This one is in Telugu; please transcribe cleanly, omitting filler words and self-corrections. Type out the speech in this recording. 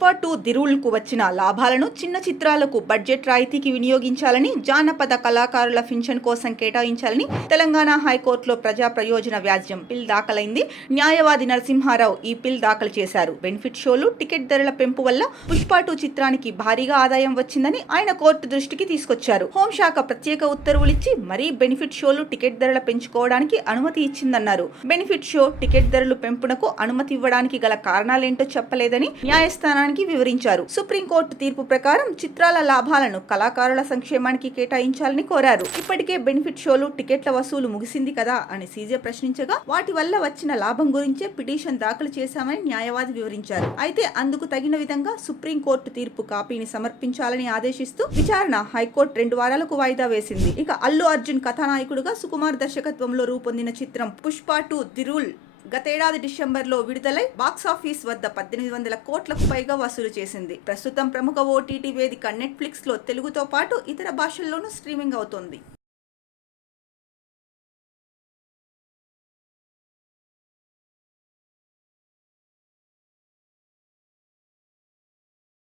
పుష్ప 2 దిరువులకు వచ్చిన లాభాలను చిన్న చిత్రాలకు బడ్జెట్ రాయితీకి వినియోగించాలని, జానపద కళాకారుల పింఛన్ కోసం కేటాయించాలని తెలంగాణ హైకోర్టులో ప్రజా ప్రయోజన వ్యాజ్యం పిల్ దాఖలైంది. న్యాయవాది నరసింహారావు ఈ పిల్ దాఖలు చేశారు. బెనిఫిట్ షోలు, టికెట్ ధరల పెంపు వల్ల పుష్ప 2 చిత్రానికి భారీగా ఆదాయం వచ్చిందని ఆయన కోర్టు దృష్టికి తీసుకొచ్చారు. హోంశాఖ ప్రత్యేక ఉత్తర్వులిచ్చి మరీ బెనిఫిట్ షోలు, టికెట్ ధరల పెంచుకోవడానికి అనుమతి ఇచ్చిందన్నారు. బెనిఫిట్ షో, టికెట్ ధరలు పెంపునకు అనుమతి ఇవ్వడానికి గల కారణాలేంటో చెప్పలేదని న్యాయస్థానానికి వివరించారు. సుప్రీంకోర్టు తీర్పు ప్రకారం చిత్రాల లాభాలను కళాకారుల సంక్షేమానికి కేటాయించాలని కోరారు. ఇప్పటికే బెనిఫిట్ షోలు, టికెట్ల వసూలు ముగిసింది కదా అని సీజే ప్రశ్నించగా వాటి వల్ల వచ్చిన లాభం గురించే పిటిషన్ దాఖలు చేశామని న్యాయవాది వివరించారు. అయితే అందుకు తగిన విధంగా సుప్రీంకోర్టు తీర్పు కాపీని సమర్పించాలని ఆదేశిస్తూ విచారణ హైకోర్టు 2 వారాలకు వాయిదా వేసింది. ఇక అల్లు అర్జున్ కథానాయకుడుగా సుకుమార్ దర్శకత్వంలో రూపొందిన చిత్రం పుష్ప 2 దిరుల్ గతేడాది డిసెంబర్లో విడుదలై బాక్సాఫీస్ వద్ద 1800 కోట్లకు పైగా వసూలు చేసింది. ప్రస్తుతం ప్రముఖ ఓటీటీ వేదిక నెట్ఫ్లిక్స్ లో తెలుగుతో పాటు ఇతర భాషల్లోనూ స్ట్రీమింగ్ అవుతోంది.